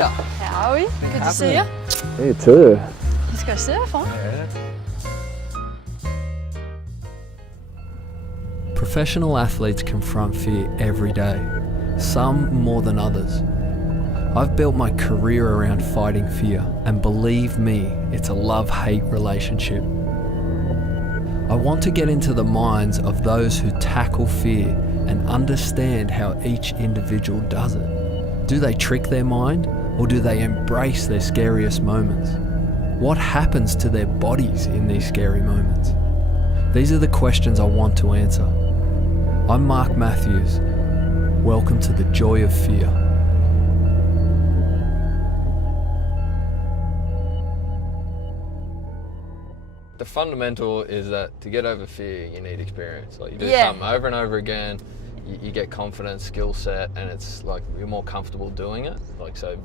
ya? How are we? Good to see you. You too. Let's go surf, huh? Yeah. Professional athletes confront fear every day, some more than others. I've built my career around fighting fear, and believe me, it's a love-hate relationship. I want to get into the minds of those who tackle fear and understand how each individual does it. Do they trick their mind, or do they embrace their scariest moments? What happens to their bodies in these scary moments? These are the questions I want to answer. I'm Mark Matthews. Welcome to the Joy of Fear. The fundamental is that to get over fear, you need experience. Like you do Yeah. something over and over again, you get confidence, skill set, and it's like you're more comfortable doing it. Like so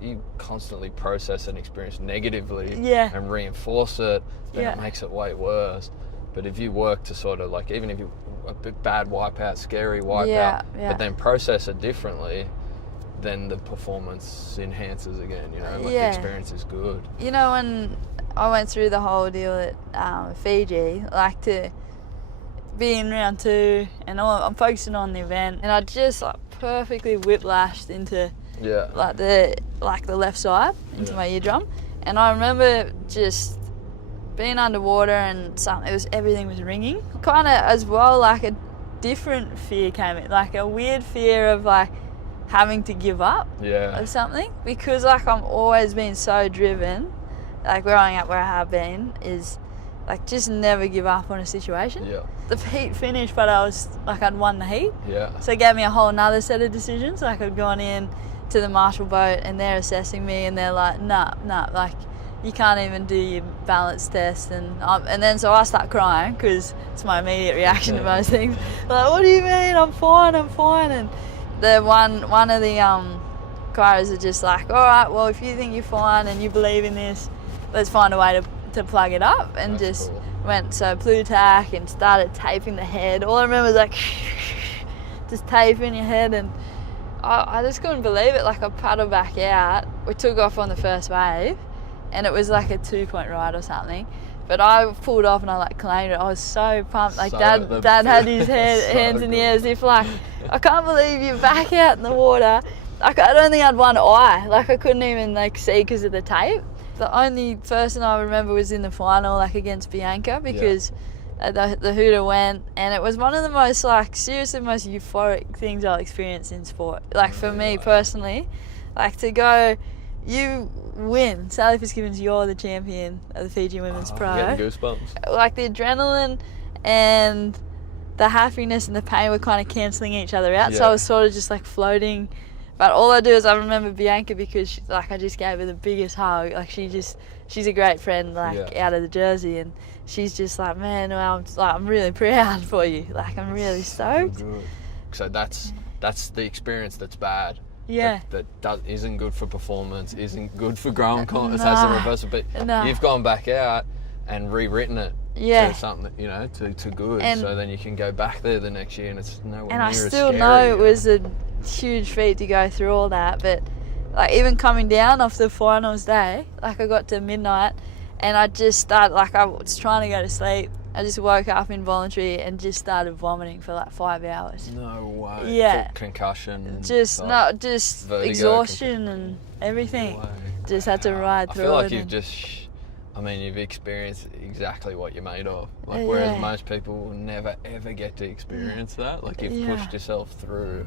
you constantly process an experience negatively Yeah. and reinforce it, then Yeah. it makes it way worse. But if you work to sort of like, even if you a bit bad wipeout, scary wipeout, Yeah. but then process it differently, then the performance enhances again. You know, like the Yeah. experience is good. You know, when I went through the whole deal at Fiji, like to be in round 2 and I'm focusing on the event, and I just like perfectly whiplashed into Yeah. like the left side into my eardrum, and I remember just being underwater and everything was ringing. Kind of as well, like a different fear came in, like a weird fear of like having to give up Yeah. or something, because like I'm always been so driven, like growing up where I have been, is like just never give up on a situation. Yeah. The heat finished, but I was like I'd won the heat, Yeah. so it gave me a whole nother set of decisions. Like I'd gone in to the marshal boat and they're assessing me and they're like, nah, like you can't even do your balance test, and then so I start crying because it's my immediate reaction to most things. Like, what do you mean? I'm fine. And the one of the guys are just like, all right, well, if you think you're fine and you believe in this, let's find a way to plug it up. And That's just cool. went, so blue tack and started taping the head. All I remember is like just taping your head, and I just couldn't believe it. Like I paddled back out, we took off on the first wave, and it was like a 2-point ride or something. But I pulled off and I like claimed it. I was so pumped. Like So Dad had his hands in the air as if like, I can't believe you're back out in the water. Like I don't think I had one eye. Like I couldn't even like see because of the tape. The only person I remember was in the final, like against Bianca, because the hooter went, and it was one of the most like seriously most euphoric things I'll experience in sport. Like for me personally, like to go, you win. Sally Fitzgibbons, you're the champion of the Fiji Women's Pro. I'm getting goosebumps. Like the adrenaline and the happiness and the pain were kind of cancelling each other out. So I was sort of just like floating. But all I do is I remember Bianca because I just gave her the biggest hug. Like she's a great friend, like out of the jersey, and she's just like, man, well, I'm really proud for you. Like I'm really stoked. Good. So that's the experience that's bad. Yeah. That isn't good for performance, isn't good for growing confidence, has the reverse. But you've gone back out and rewritten it to something, you know, to good. And so then you can go back there the next year and it's nowhere near And I as still scary, know it was a huge feat to go through all that. But like even coming down off the finals day, like I got to midnight and I just started, like I was trying to go to sleep. I just woke up involuntary and just started vomiting for like 5 hours. No way. Yeah. For concussion. Just vertigo, exhaustion and everything. No way. Just had to ride through it. I feel like you've experienced exactly what you're made of. Like whereas most people will never ever get to experience that. Like you've pushed yourself through